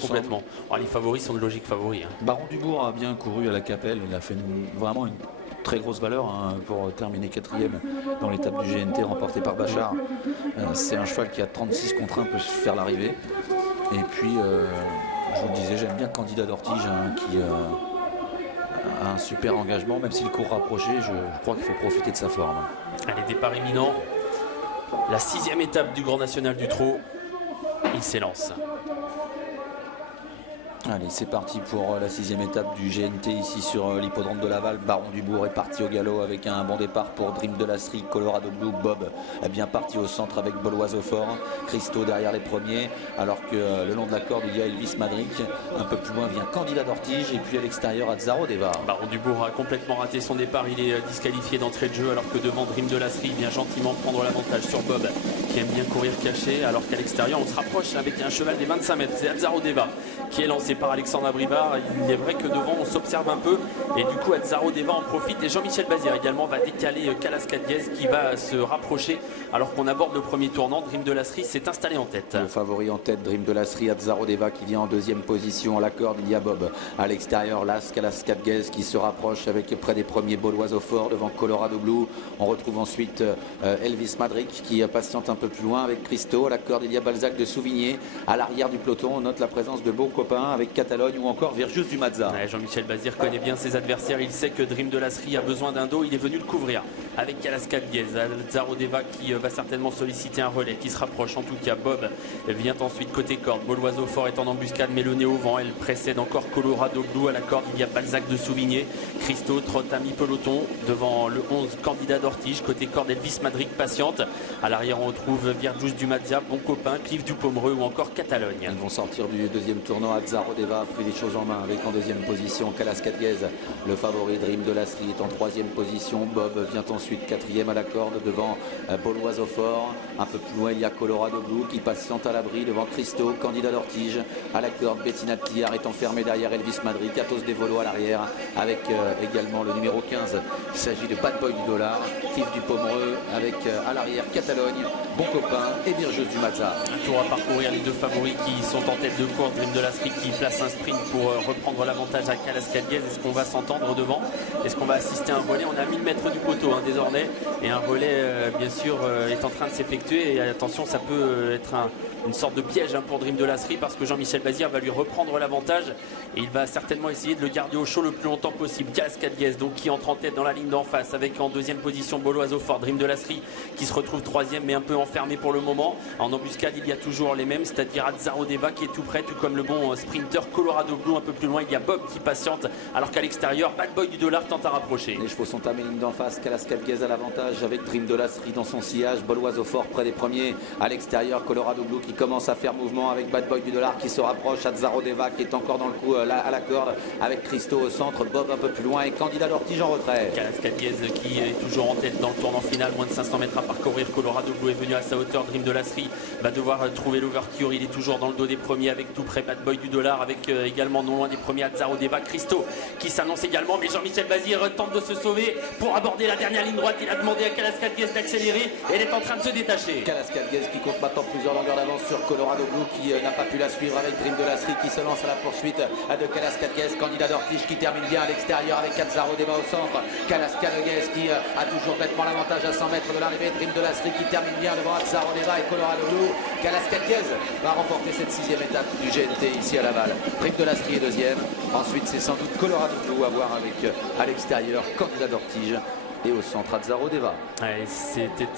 complètement. Les favoris sont de logique favoris. Baron Dubourg a bien couru à la Capelle. Il a fait vraiment une très grosse valeur pour terminer 4e dans l'étape du GNT remportée par Bachar. C'est un cheval qui a 36 contre 1 peut faire l'arrivée. Et puis, je vous le disais, j'aime bien Candidat d'Ortige qui a un super engagement. Même s'il court rapproché, je crois qu'il faut profiter de sa forme. Allez, départ imminent. La 6e étape du Grand National du Trot. Il s'élance. Allez, c'est parti pour la 6e étape du GNT ici sur l'hippodrome de Laval. Baron Dubourg est parti au galop avec un bon départ pour Dream de Lasserie. Colorado Blue, Bob est bien parti au centre avec Boloise au fort. Christo derrière les premiers, alors que le long de la corde il y a Elvis Madric. Un peu plus loin vient Candidat d'Ortige et puis à l'extérieur Azzaro Deva. Baron Dubourg a complètement raté son départ. Il est disqualifié d'entrée de jeu, alors que devant Dream de Lasserie vient gentiment prendre l'avantage sur Bob qui aime bien courir caché, alors qu'à l'extérieur on se rapproche avec un cheval des 25 mètres. C'est Azzaro Deva qui est lancé par Alexandre Abrivard. Il est vrai que devant on s'observe un peu et du coup Azzaro Deva en profite et Jean-Michel Bazir également va décaler Calascadiez qui va se rapprocher alors qu'on aborde le premier tournant. Dream de Lasserie s'est installé en tête. Le favori en tête, Dream de Lasserie, Azzaro Deva qui vient en 2e position. À la corde il y a Bob, à l'extérieur Las Calascadiez qui se rapproche avec près des premiers Baulois au fort devant Colorado Blue. On retrouve ensuite Elvis Madric qui patiente un peu plus loin avec Christo. À la corde il y a Balzac de Souvigné. À l'arrière du peloton on note la présence de beaux copains avec Catalogne ou encore Virjus du Mazza. Jean-Michel Bazir connaît bien ses adversaires, il sait que Dream de Lasserie a besoin d'un dos, il est venu le couvrir avec Calascadiez. Azzaro Deva qui va certainement solliciter un relais, qui se rapproche en tout cas. Bob vient ensuite côté corde, Bauloise au fort est en embuscade mais le nez au vent, elle précède encore Colorado Blue. À la corde il y a Balzac de Souvigné. Christo trotte à mi-peloton devant le 11 Candidat d'Ortige. Côté corde Elvis Madric patiente. À l'arrière on retrouve Virjus du Mazza, bon copain, Cliff du Pomereux ou encore Catalogne. Ils vont sortir du 2e tournant. Azzaro Deva a pris les choses en main avec en 2e position Calascadiez. Le favori Dream de Lasserie est en 3e position. Bob vient ensuite 4e à la corde devant Bauloise au fort. Un peu plus loin il y a Colorado Blue qui patiente à l'abri devant Christo. Candidat d'Ortige à la corde. Bettina Pliard est enfermée derrière Elvis Madric. Athos Devolo à l'arrière avec également le numéro 15. Il s'agit de Bad Boy du Dollar. Cliff du Pomereux avec à l'arrière Catalogne, bon copain et Virjus du Mazza. Un tour à parcourir, les deux favoris qui sont en tête de course. Dream de Lasserie qui place un sprint pour reprendre l'avantage à Calascadiez. Est-ce qu'on va s'entendre devant? Est-ce qu'on va assister à un relais? On a 1000 mètres du poteau désormais et un relais bien sûr est en train de s'effectuer et attention, ça peut être une sorte de piège pour Dream de Lasserie parce que Jean-Michel Bazir va lui reprendre l'avantage et il va certainement essayer de le garder au chaud le plus longtemps possible. Calascadiez donc qui entre en tête dans la ligne d'en face avec en 2e position Bauloise au fort. Dream de Lasserie qui se retrouve 3e mais un peu enfermé pour le moment. En embuscade il y a toujours les mêmes, c'est-à-dire Azzaro Deva qui est tout près, tout comme le bon sprinter Colorado Blue. Un peu plus loin il y a Bob qui patiente alors qu'à l'extérieur Bad Boy du Dollar tente à rapprocher. Les chevaux sont à ligne d'en face. Calascadiez à l'avantage avec Dream de Lasserie dans son sillage. Bauloise au fort près des premiers. À l'extérieur Colorado Blue qui commence à faire mouvement avec Bad Boy du Dollar qui se rapproche. Azzaro Deva qui est encore dans le coup à la corde avec Christo au centre. Bob un peu plus loin et Candidat d'Ortige en retrait. Calascadiez qui est toujours en tête dans le tournant final, moins de 500 mètres à parcourir. Colorado Blue est venu à sa hauteur. Dream de Lasserie va devoir trouver l'ouverture. Il est toujours dans le dos des premiers avec tout près Bad Boy du Dollar avec également non loin des premiers Azzaro Deva. Christo qui s'annonce également, mais Jean-Michel Bazir tente de se sauver pour aborder la dernière ligne droite. Il a demandé à Calascadiez d'accélérer et elle est en train de se détacher. Calascadiez qui compte maintenant plusieurs longueurs d'avance sur Colorado Blue qui n'a pas pu la suivre avec Dream de Lasserie qui se lance à la poursuite de Calascadiez. Candidat d'Ortige qui termine bien à l'extérieur avec Azzaro Deva au centre. Calascadiez qui a toujours nettement l'avantage à 100 mètres de l'arrivée. Dream de Lasserie qui termine bien devant Azzaro Deva et Colorado Blue. Calascadiez va remporter cette 6e étape du GNT ici à Laval. Dream de Lasserie est 2e. Ensuite c'est sans doute Colorado Blue à voir avec à l'extérieur Candidat d'Ortige et au centre Azzaro Deva. Ouais, c'était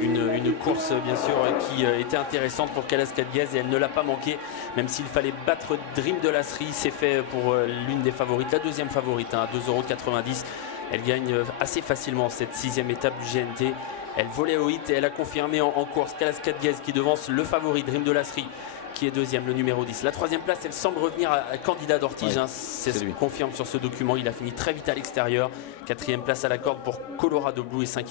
une course bien sûr qui était intéressante pour Calascadiez et elle ne l'a pas manqué, même s'il fallait battre Dream de Lasserie. C'est fait pour l'une des favorites, la 2e favorite à 2,90 €. Elle gagne assez facilement cette 6e étape du GNT. Elle volait au hit et elle a confirmé en course. Calascadiez qui devance le favori Dream de Lasserie qui est 2e, le numéro 10. La 3e place, elle semble revenir à Candidat d'Ortige. Ouais, c'est ce qu'on confirme sur ce document. Il a fini très vite à l'extérieur. 4e place à la corde pour Colorado Blue et 5e